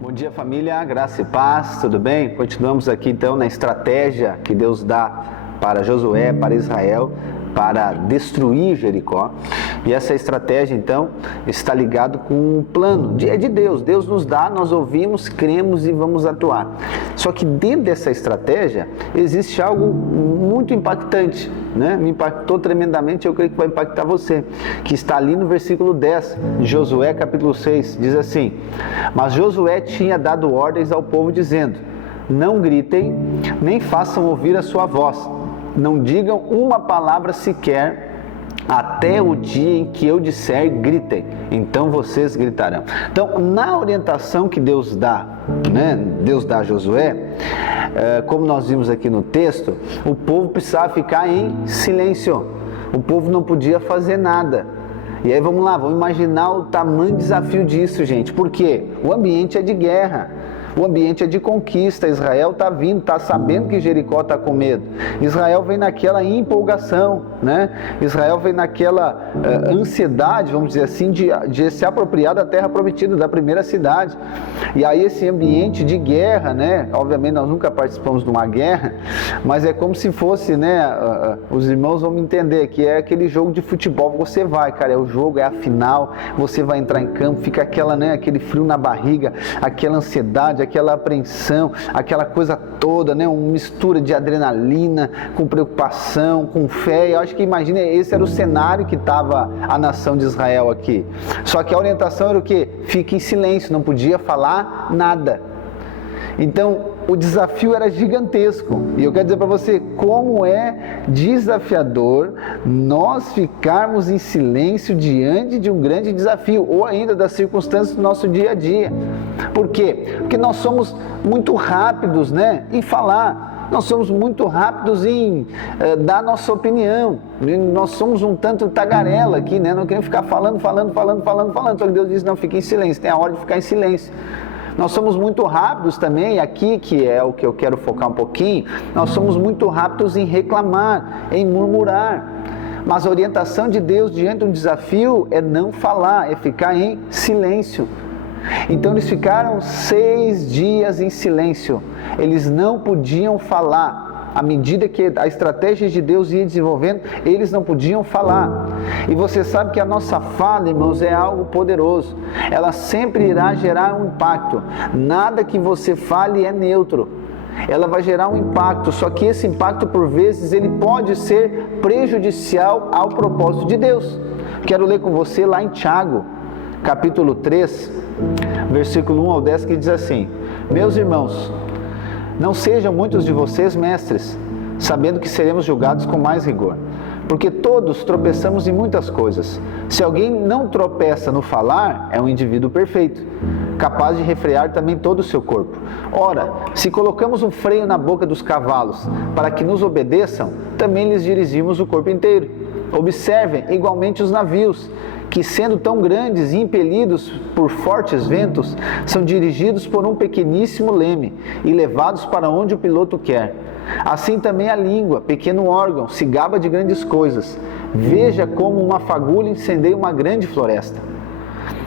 Bom dia, família, graça e paz, tudo bem? Continuamos aqui então na estratégia que Deus dá para Josué, para Israel, para destruir Jericó. E essa estratégia então está ligado com um plano de Deus. Deus nos dá, nós ouvimos, cremos e vamos atuar. Só que dentro dessa estratégia existe algo muito impactante, né? Me impactou tremendamente, eu creio que vai impactar você, que está ali no versículo 10 de Josué capítulo 6, diz assim: mas Josué tinha dado ordens ao povo dizendo: não gritem, nem façam ouvir a sua voz, não digam uma palavra sequer, até o dia em que eu disser gritem, então vocês gritarão. Então, na orientação que Deus dá, né? Deus dá a Josué, como nós vimos aqui no texto, o povo precisava ficar em silêncio, o povo não podia fazer nada. E aí vamos lá, vamos imaginar o tamanho desafio disso, gente. Por quê? O ambiente é de guerra. O ambiente é de conquista. Israel está vindo, está sabendo que Jericó está com medo. Israel vem naquela empolgação, né? Israel vem naquela ansiedade, vamos dizer assim, de se apropriar da terra prometida, da primeira cidade. E aí esse ambiente de guerra, né? Obviamente nós nunca participamos de uma guerra, mas é como se fosse, né? Os irmãos vão me entender que é aquele jogo de futebol que você vai, cara, é o jogo, é a final, você vai entrar em campo, fica aquela, né? Aquele frio na barriga, aquela ansiedade, aquela apreensão, aquela coisa toda, né? Uma mistura de adrenalina, com preocupação, com fé. Eu acho que, imagina, esse era o cenário que estava a nação de Israel aqui. Só que a orientação era o quê? Fique em silêncio, não podia falar nada. Então, o desafio era gigantesco. E eu quero dizer para você como é desafiador nós ficarmos em silêncio diante de um grande desafio, ou ainda das circunstâncias do nosso dia a dia. Por quê? Porque nós somos muito rápidos, né, em falar. Nós somos muito rápidos em dar nossa opinião. Nós somos um tanto tagarela aqui, né? Não queremos ficar falando. Só que Deus diz: não, fique em silêncio. Tem a hora de ficar em silêncio. Nós somos muito rápidos também, aqui que é o que eu quero focar um pouquinho, nós somos muito rápidos em reclamar, em murmurar. Mas a orientação de Deus diante de um desafio é não falar, é ficar em silêncio. Então eles ficaram 6 dias em silêncio, eles não podiam falar. À medida que a estratégia de Deus ia desenvolvendo, eles não podiam falar. E você sabe que a nossa fala, irmãos, é algo poderoso. Ela sempre irá gerar um impacto. Nada que você fale é neutro. Ela vai gerar um impacto, só que esse impacto, por vezes, ele pode ser prejudicial ao propósito de Deus. Quero ler com você lá em Tiago, capítulo 3, versículo 1 ao 10, que diz assim: meus irmãos, não sejam muitos de vocês mestres, sabendo que seremos julgados com mais rigor. Porque todos tropeçamos em muitas coisas. Se alguém não tropeça no falar, é um indivíduo perfeito, capaz de refrear também todo o seu corpo. Ora, se colocamos um freio na boca dos cavalos para que nos obedeçam, também lhes dirigimos o corpo inteiro. Observem igualmente os navios, que sendo tão grandes e impelidos por fortes ventos, são dirigidos por um pequeníssimo leme e levados para onde o piloto quer. Assim também a língua, pequeno órgão, se gaba de grandes coisas. Veja como uma fagulha incendeia uma grande floresta.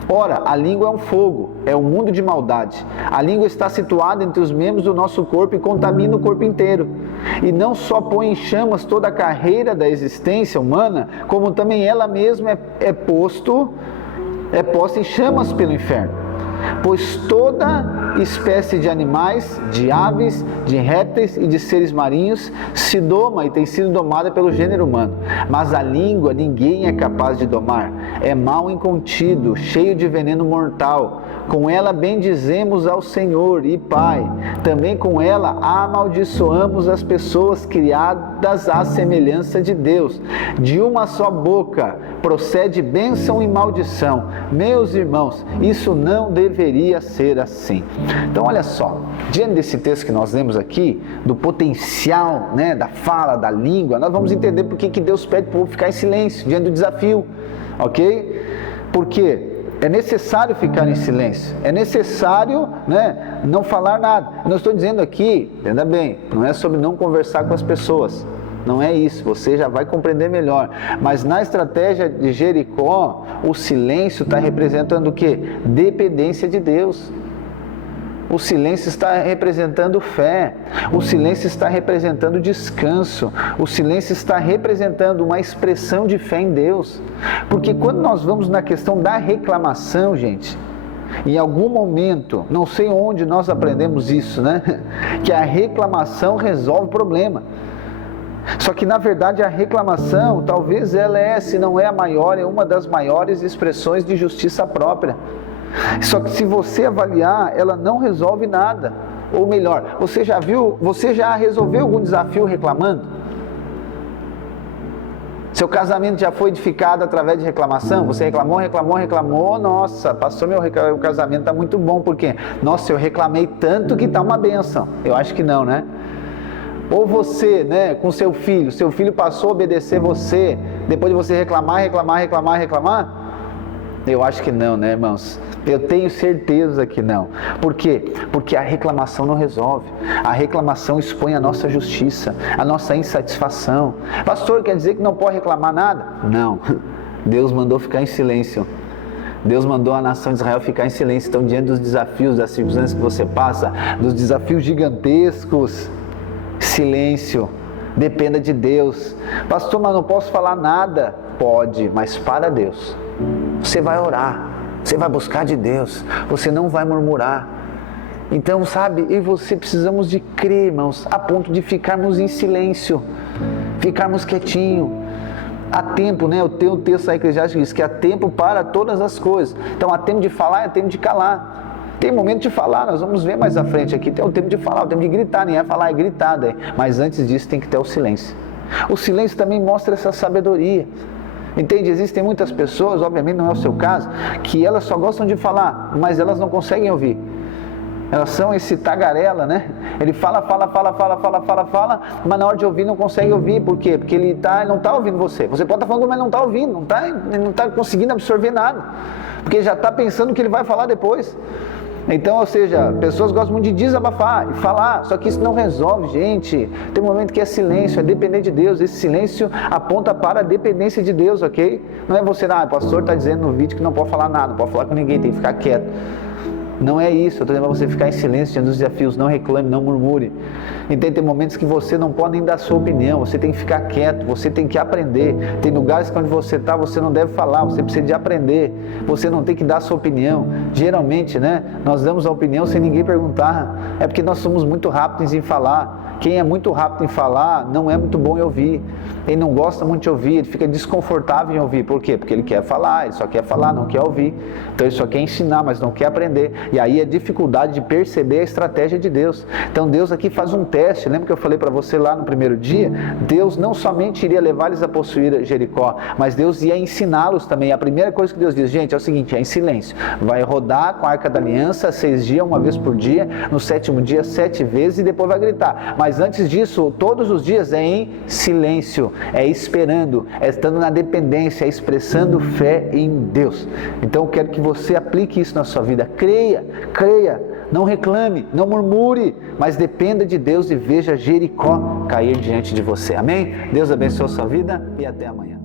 Ora, a língua é um fogo, é um mundo de maldade. A língua está situada entre os membros do nosso corpo e contamina o corpo inteiro. E não só põe em chamas toda a carreira da existência humana, como também ela mesma é posta em chamas pelo inferno. Pois toda espécie de animais, de aves, de répteis e de seres marinhos se doma e tem sido domada pelo gênero humano. Mas a língua ninguém é capaz de domar. É mal incontido, cheio de veneno mortal. Com ela bendizemos ao Senhor e Pai. Também com ela amaldiçoamos as pessoas criadas à semelhança de Deus. De uma só boca procede bênção e maldição. Meus irmãos, isso não deveria ser assim. Então olha só, diante desse texto que nós lemos aqui, do potencial, né, da fala, da língua, nós vamos entender por que Deus pede para o povo ficar em silêncio diante do desafio, ok? Porque é necessário ficar em silêncio, é necessário, né, não falar nada. Eu não estou dizendo aqui, entenda bem, não é sobre não conversar com as pessoas, não é isso, você já vai compreender melhor. Mas na estratégia de Jericó, o silêncio está representando o quê? Dependência de Deus. O silêncio está representando fé. O silêncio está representando descanso. O silêncio está representando uma expressão de fé em Deus. Porque quando nós vamos na questão da reclamação, gente, em algum momento, não sei onde nós aprendemos isso, né? Que a reclamação resolve o problema. Só que na verdade a reclamação, talvez ela se não é a maior, é uma das maiores expressões de justiça própria. Só que se você avaliar, ela não resolve nada. Ou melhor, você já resolveu algum desafio reclamando? Seu casamento já foi edificado através de reclamação? Você reclamou, nossa, pastor, meu casamento está muito bom, porque, nossa, eu reclamei tanto que está uma bênção. Eu acho que não, né? Ou você, né, com seu filho passou a obedecer você, depois de você reclamar? Eu acho que não, né, irmãos? Eu tenho certeza que não. Por quê? Porque a reclamação não resolve. A reclamação expõe a nossa justiça, a nossa insatisfação. Pastor, quer dizer que não pode reclamar nada? Não. Deus mandou ficar em silêncio. Deus mandou a nação de Israel ficar em silêncio. Então, diante dos desafios, das circunstâncias que você passa, dos desafios gigantescos, silêncio. Dependa de Deus. Pastor, mas não posso falar nada. Pode, mas para Deus. Você vai orar, você vai buscar de Deus, você não vai murmurar. Então, sabe, eu e você precisamos de crer, irmãos, a ponto de ficarmos em silêncio, ficarmos quietinhos. Há tempo, né? Eu tenho um texto aí Eclesiastes que diz que há tempo para todas as coisas. Então, há tempo de falar e há tempo de calar. Tem momento de falar, nós vamos ver mais à frente aqui, tem o tempo de falar, o tempo de gritar, nem é falar, é gritar daí. Mas antes disso tem que ter o silêncio. O silêncio também mostra essa sabedoria. Entende? Existem muitas pessoas, obviamente não é o seu caso, que elas só gostam de falar, mas elas não conseguem ouvir. Elas são esse tagarela, né? Ele fala, mas na hora de ouvir não consegue ouvir. Por quê? Porque ele não está ouvindo você. Você pode estar falando, mas não está ouvindo, não está conseguindo absorver nada. Porque já está pensando o que ele vai falar depois. Então, ou seja, pessoas gostam muito de desabafar e falar, só que isso não resolve, gente. Tem um momento que é silêncio, é depender de Deus. Esse silêncio aponta para a dependência de Deus, ok? Não é você, o pastor está dizendo no vídeo que não pode falar nada, não pode falar com ninguém, tem que ficar quieto. Não é isso, eu estou dizendo para você ficar em silêncio diante dos desafios, não reclame, não murmure. Então tem momentos que você não pode nem dar sua opinião, você tem que ficar quieto, você tem que aprender. Tem lugares onde você está, você não deve falar, você precisa de aprender, você não tem que dar sua opinião. Geralmente, né, nós damos a opinião sem ninguém perguntar, é porque nós somos muito rápidos em falar. Quem é muito rápido em falar não é muito bom em ouvir. Ele não gosta muito de ouvir, ele fica desconfortável em ouvir. Por quê? Porque ele quer falar, ele só quer falar, não quer ouvir. Então ele só quer ensinar, mas não quer aprender. E aí a dificuldade de perceber a estratégia de Deus. Então Deus aqui faz um teste. Lembra que eu falei para você lá no primeiro dia? Deus não somente iria levar eles a possuir Jericó, mas Deus ia ensiná-los também. A primeira coisa que Deus diz, gente, é o seguinte, é em silêncio. Vai rodar com a Arca da Aliança 6 dias, uma vez por dia. No 7º dia, 7 vezes e depois vai gritar. Mas antes disso, todos os dias é em silêncio, é esperando, é estando na dependência, é expressando fé em Deus. Então eu quero que você aplique isso na sua vida. Creia, não reclame, não murmure, mas dependa de Deus e veja Jericó cair diante de você. Amém? Deus abençoe a sua vida e até amanhã.